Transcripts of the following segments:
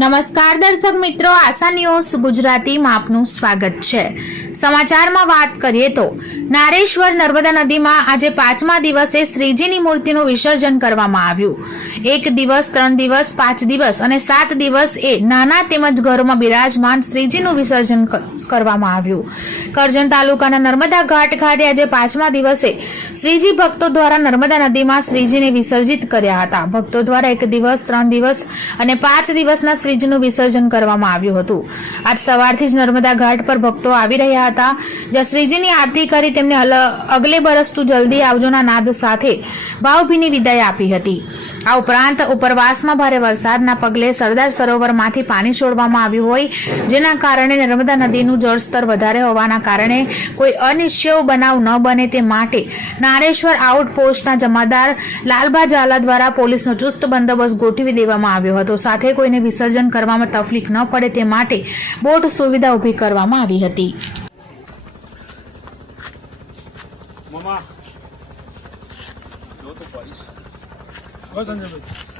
નમસ્કાર દર્શક મિત્રો, આશા ન્યૂઝ ગુજરાતીમાં આપનું સ્વાગત છે. સમાચારમાં વાત કરીએ તો, નારેશ્વર નર્મદા નદીમાં આજે પાંચમા દિવસે શ્રીજીની મૂર્તિનું વિસર્જન કરવામાં આવ્યું. એક દિવસ, ત્રણ દિવસ, પાંચ દિવસ અને સાત દિવસ એ નાના તેમજ ઘરોમાં બિરાજમાન શ્રીજીનું વિસર્જન કરવામાં આવ્યું. કરજણ તાલુકાના નર્મદા ઘાટ ખાતે આજે પાંચમા દિવસે શ્રીજી ભક્તો દ્વારા નર્મદા નદીમાં શ્રીજીને વિસર્જિત કર્યા હતા. ભક્તો દ્વારા એક દિવસ, ત્રણ દિવસ અને પાંચ દિવસના શ્રીજીનું વિસર્જન કરવામાં આવ્યું હતું. આજ સવારથી જ નર્મદા ઘાટ પર ભક્તો આવી રહ્યા હતા. જ્યાં શ્રીજીની આરતી કરી તેમને અગલે બરસ તું જલ્દી આવજોના નાદ સાથે ભાવભીની વિદાય આપી હતી. આ ઉપરાંત ઉપરવાસમાં ભારે વરસાદના પગલે સરદાર સરોવરમાંથી પાણી છોડવામાં આવ્યું હોય જેના કારણે નર્મદા નદીનું જળસ્તર વધારે હોવાના કારણે કોઈ અનિશ્ચય બનાવ ન બને તે માટે નારેશ્વર આઉટપોસ્ટના જમાદાર લાલભા ઝાલા દ્વારા પોલીસનો ચુસ્ત બંદોબસ્ત ગોઠવી દેવામાં આવ્યો હતો. સાથે કોઈને વિસર્જન કરવામાં તકલીફ ન પડે તે માટે બોટ સુવિધા ઊભી કરવામાં આવી હતી. મામા. જો તો પડીશ બસ સંજયભાઈ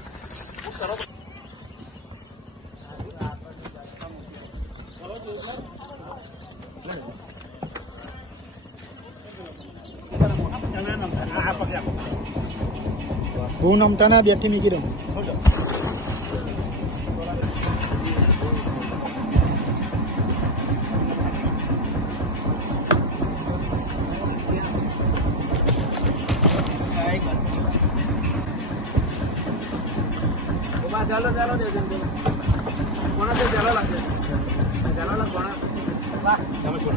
હું નમતા ના બેઠી મીકી રહું জালটা জালো দিয়ে দেন কোনাতে জালা লাগে জালালা কোনা বাহ নমস্কার